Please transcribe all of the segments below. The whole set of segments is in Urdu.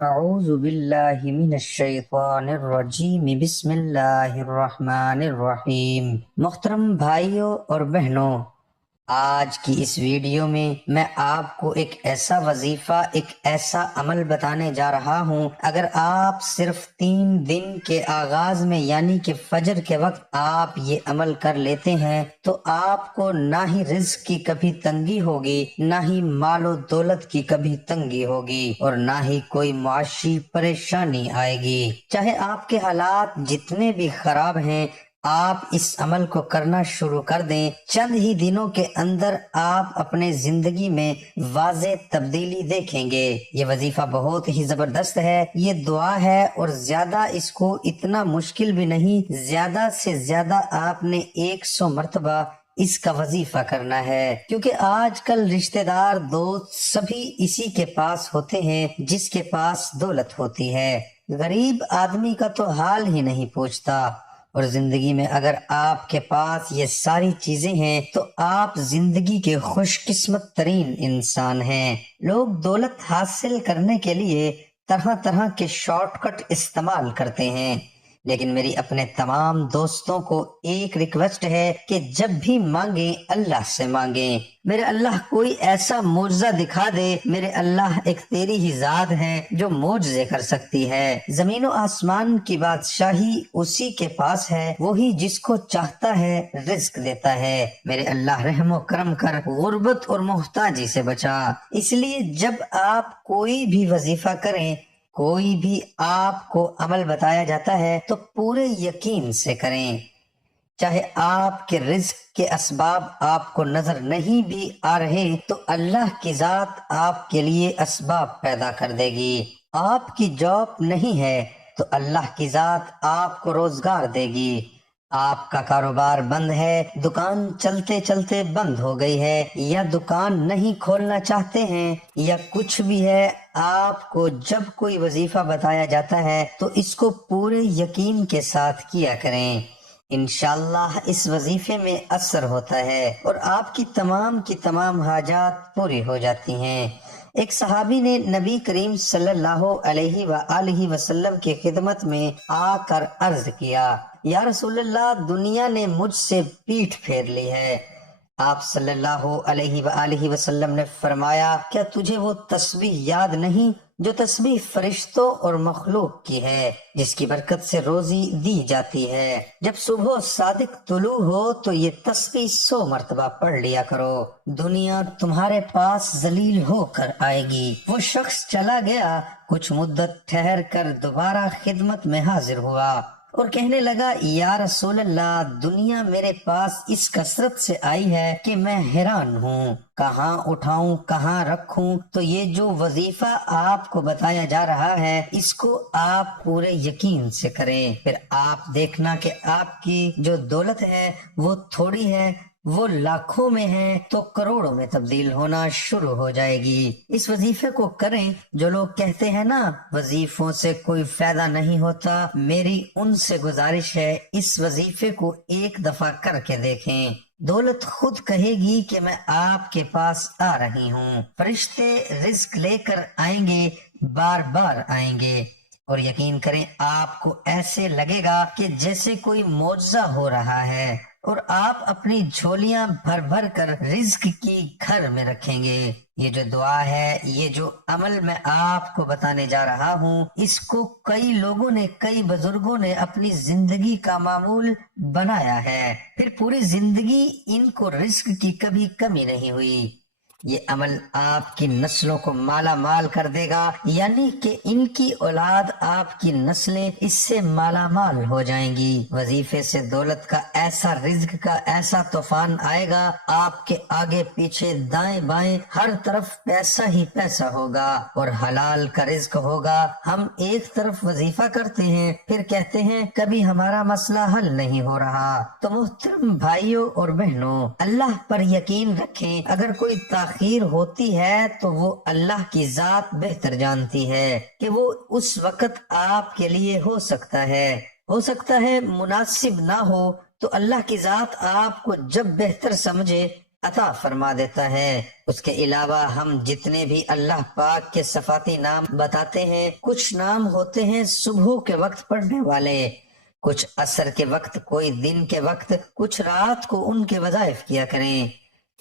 اعوذ باللہ من الشیطان الرجیم بسم اللہ الرحمن الرحیم۔ محترم بھائیوں اور بہنوں، آج کی اس ویڈیو میں میں آپ کو ایک ایسا وظیفہ، ایک ایسا عمل بتانے جا رہا ہوں۔ اگر آپ صرف 3 دن کے آغاز میں یعنی کہ فجر کے وقت آپ یہ عمل کر لیتے ہیں تو آپ کو نہ ہی رزق کی کبھی تنگی ہوگی، نہ ہی مال و دولت کی کبھی تنگی ہوگی، اور نہ ہی کوئی معاشی پریشانی آئے گی۔ چاہے آپ کے حالات جتنے بھی خراب ہیں، آپ اس عمل کو کرنا شروع کر دیں، چند ہی دنوں کے اندر آپ اپنے زندگی میں واضح تبدیلی دیکھیں گے۔ یہ وظیفہ بہت ہی زبردست ہے، یہ دعا ہے، اور زیادہ اس کو اتنا مشکل بھی نہیں۔ زیادہ سے زیادہ آپ نے 100 مرتبہ اس کا وظیفہ کرنا ہے، کیونکہ آج کل رشتہ دار، دوست سبھی اسی کے پاس ہوتے ہیں جس کے پاس دولت ہوتی ہے۔ غریب آدمی کا تو حال ہی نہیں پوچھتا، اور زندگی میں اگر آپ کے پاس یہ ساری چیزیں ہیں تو آپ زندگی کے خوش قسمت ترین انسان ہیں۔ لوگ دولت حاصل کرنے کے لیے طرح طرح کے شارٹ کٹ استعمال کرتے ہیں، لیکن میری اپنے تمام دوستوں کو ایک ریکویسٹ ہے کہ جب بھی مانگیں اللہ سے مانگیں۔ میرے اللہ کوئی ایسا معجزہ دکھا دے، میرے اللہ ایک تیری ہی ذات ہے جو معجزے کر سکتی ہے۔ زمین و آسمان کی بادشاہی اسی کے پاس ہے، وہی جس کو چاہتا ہے رزق دیتا ہے۔ میرے اللہ رحم و کرم کر، غربت اور محتاجی سے بچا۔ اس لیے جب آپ کوئی بھی وظیفہ کریں، کوئی بھی آپ کو عمل بتایا جاتا ہے تو پورے یقین سے کریں۔ چاہے آپ کے رزق کے اسباب آپ کو نظر نہیں بھی آ رہے تو اللہ کی ذات آپ کے لیے اسباب پیدا کر دے گی۔ آپ کی جاب نہیں ہے تو اللہ کی ذات آپ کو روزگار دے گی۔ آپ کا کاروبار بند ہے، دکان چلتے چلتے بند ہو گئی ہے، یا دکان نہیں کھولنا چاہتے ہیں، یا کچھ بھی ہے، آپ کو جب کوئی وظیفہ بتایا جاتا ہے تو اس کو پورے یقین کے ساتھ کیا کریں۔ انشاءاللہ اس وظیفے میں اثر ہوتا ہے اور آپ کی تمام حاجات پوری ہو جاتی ہیں۔ ایک صحابی نے نبی کریم صلی اللہ علیہ وآلہ وسلم کی خدمت میں آ کر عرض کیا، یا رسول اللہ، دنیا نے مجھ سے پیٹھ پھیر لی ہے۔ آپ صلی اللہ علیہ وآلہ وسلم نے فرمایا، کیا تجھے وہ تسبیح یاد نہیں جو تسبیح فرشتوں اور مخلوق کی ہے، جس کی برکت سے روزی دی جاتی ہے؟ جب صبح صادق طلوع ہو تو یہ تسبیح 100 مرتبہ پڑھ لیا کرو، دنیا تمہارے پاس ذلیل ہو کر آئے گی۔ وہ شخص چلا گیا، کچھ مدت ٹھہر کر دوبارہ خدمت میں حاضر ہوا اور کہنے لگا، یا رسول اللہ، دنیا میرے پاس اس کثرت سے آئی ہے کہ میں حیران ہوں، کہاں اٹھاؤں، کہاں رکھوں؟ تو یہ جو وظیفہ آپ کو بتایا جا رہا ہے اس کو آپ پورے یقین سے کریں، پھر آپ دیکھنا کہ آپ کی جو دولت ہے وہ تھوڑی ہے، وہ لاکھوں میں ہے تو کروڑوں میں تبدیل ہونا شروع ہو جائے گی۔ اس وظیفے کو کریں۔ جو لوگ کہتے ہیں نا وظیفوں سے کوئی فائدہ نہیں ہوتا، میری ان سے گزارش ہے اس وظیفے کو ایک دفعہ کر کے دیکھیں، دولت خود کہے گی کہ میں آپ کے پاس آ رہی ہوں۔ فرشتے رزق لے کر آئیں گے، بار بار آئیں گے، اور یقین کریں آپ کو ایسے لگے گا کہ جیسے کوئی معجزہ ہو رہا ہے، اور آپ اپنی جھولیاں بھر بھر کر رزق کی گھر میں رکھیں گے۔ یہ جو دعا ہے، یہ جو عمل میں آپ کو بتانے جا رہا ہوں، اس کو کئی لوگوں نے، کئی بزرگوں نے اپنی زندگی کا معمول بنایا ہے، پھر پوری زندگی ان کو رزق کی کبھی کمی نہیں ہوئی۔ یہ عمل آپ کی نسلوں کو مالا مال کر دے گا، یعنی کہ ان کی اولاد، آپ کی نسلیں اس سے مالا مال ہو جائیں گی۔ وظیفے سے دولت کا ایسا، رزق کا ایسا طوفان آئے گا، آپ کے آگے پیچھے دائیں بائیں ہر طرف پیسہ ہی پیسہ ہوگا اور حلال کا رزق ہوگا۔ ہم ایک طرف وظیفہ کرتے ہیں، پھر کہتے ہیں کبھی ہمارا مسئلہ حل نہیں ہو رہا۔ تو محترم بھائیوں اور بہنوں، اللہ پر یقین رکھیں، اگر کوئی تاخیر ہوتی ہے تو وہ اللہ کی ذات بہتر جانتی ہے کہ وہ اس وقت آپ کے لیے ہو سکتا ہے مناسب نہ ہو، تو اللہ کی ذات آپ کو جب بہتر سمجھے عطا فرما دیتا ہے۔ اس کے علاوہ ہم جتنے بھی اللہ پاک کے صفاتی نام بتاتے ہیں، کچھ نام ہوتے ہیں صبح کے وقت پڑھنے والے، کچھ عصر کے وقت، کوئی دن کے وقت، کچھ رات کو ان کے وظائف کیا کریں۔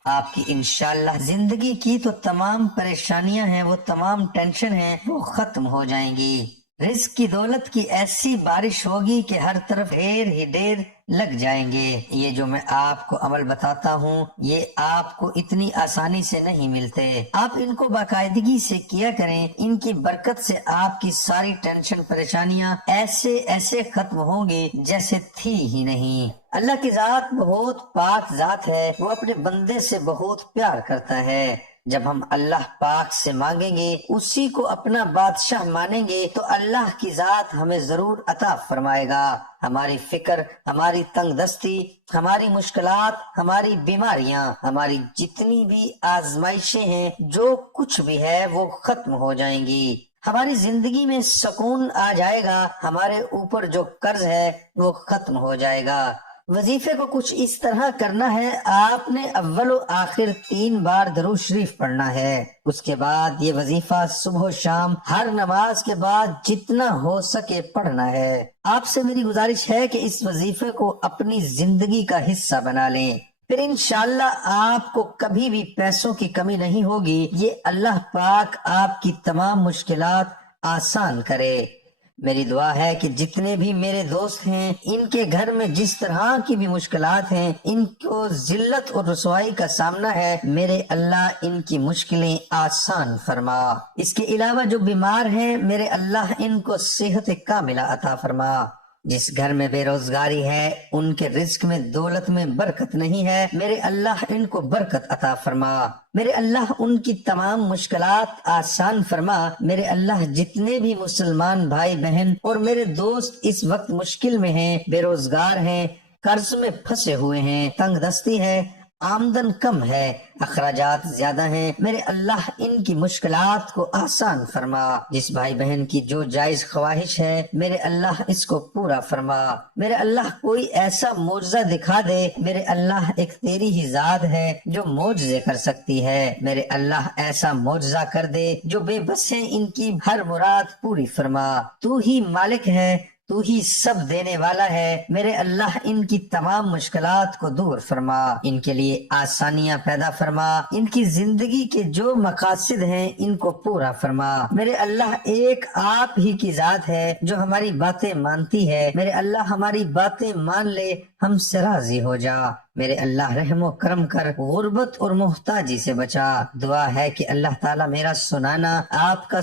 آپ کی انشاءاللہ زندگی کی تو تمام پریشانیاں ہیں، وہ تمام ٹینشن ہیں، وہ ختم ہو جائیں گی۔ رزق کی دولت کی ایسی بارش ہوگی کہ ہر طرف ڈھیر ہی ڈھیر لگ جائیں گے۔ یہ جو میں آپ کو عمل بتاتا ہوں، یہ آپ کو اتنی آسانی سے نہیں ملتے۔ آپ ان کو باقاعدگی سے کیا کریں، ان کی برکت سے آپ کی ساری ٹینشن پریشانیاں ایسے ایسے ختم ہوں گی جیسے تھی ہی نہیں۔ اللہ کی ذات بہت پاک ذات ہے، وہ اپنے بندے سے بہت پیار کرتا ہے۔ جب ہم اللہ پاک سے مانگیں گے، اسی کو اپنا بادشاہ مانیں گے، تو اللہ کی ذات ہمیں ضرور عطا فرمائے گا۔ ہماری فکر، ہماری تنگ دستی، ہماری مشکلات، ہماری بیماریاں، ہماری جتنی بھی آزمائشیں ہیں، جو کچھ بھی ہے وہ ختم ہو جائیں گی۔ ہماری زندگی میں سکون آ جائے گا، ہمارے اوپر جو قرض ہے وہ ختم ہو جائے گا۔ وظیفے کو کچھ اس طرح کرنا ہے، آپ نے اول و آخر 3 بار درود شریف پڑھنا ہے۔ اس کے بعد یہ وظیفہ صبح و شام ہر نماز کے بعد جتنا ہو سکے پڑھنا ہے۔ آپ سے میری گزارش ہے کہ اس وظیفے کو اپنی زندگی کا حصہ بنا لیں، پھر انشاءاللہ آپ کو کبھی بھی پیسوں کی کمی نہیں ہوگی۔ یہ اللہ پاک آپ کی تمام مشکلات آسان کرے۔ میری دعا ہے کہ جتنے بھی میرے دوست ہیں، ان کے گھر میں جس طرح کی بھی مشکلات ہیں، ان کو ذلت اور رسوائی کا سامنا ہے، میرے اللہ ان کی مشکلیں آسان فرما۔ اس کے علاوہ جو بیمار ہیں، میرے اللہ ان کو صحت کاملہ عطا فرما۔ جس گھر میں بے روزگاری ہے، ان کے رزق میں، دولت میں برکت نہیں ہے، میرے اللہ ان کو برکت عطا فرما۔ میرے اللہ ان کی تمام مشکلات آسان فرما۔ میرے اللہ جتنے بھی مسلمان بھائی بہن اور میرے دوست اس وقت مشکل میں ہیں، بے روزگار ہیں، قرض میں پھنسے ہوئے ہیں، تنگ دستی ہے، آمدن کم ہے، اخراجات زیادہ ہیں، میرے اللہ ان کی مشکلات کو آسان فرما۔ جس بھائی بہن کی جو جائز خواہش ہے، میرے اللہ اس کو پورا فرما۔ میرے اللہ کوئی ایسا معجزہ دکھا دے، میرے اللہ ایک تیری ہی ذات ہے جو معجزے کر سکتی ہے، میرے اللہ ایسا معجزہ کر دے جو بے بس ہیں ان کی ہر مراد پوری فرما۔ تو ہی مالک ہے، تو ہی سب دینے والا ہے، میرے اللہ ان کی تمام مشکلات کو دور فرما، ان کے لیے آسانیاں پیدا فرما، ان کی زندگی کے جو مقاصد ہیں ان کو پورا فرما۔ میرے اللہ ایک آپ ہی کی ذات ہے جو ہماری باتیں مانتی ہے، میرے اللہ ہماری باتیں مان لے، ہم سے راضی ہو جا۔ میرے اللہ رحم و کرم کر، غربت اور محتاجی سے بچا۔ دعا ہے کہ اللہ تعالیٰ میرا سنانا، آپ کا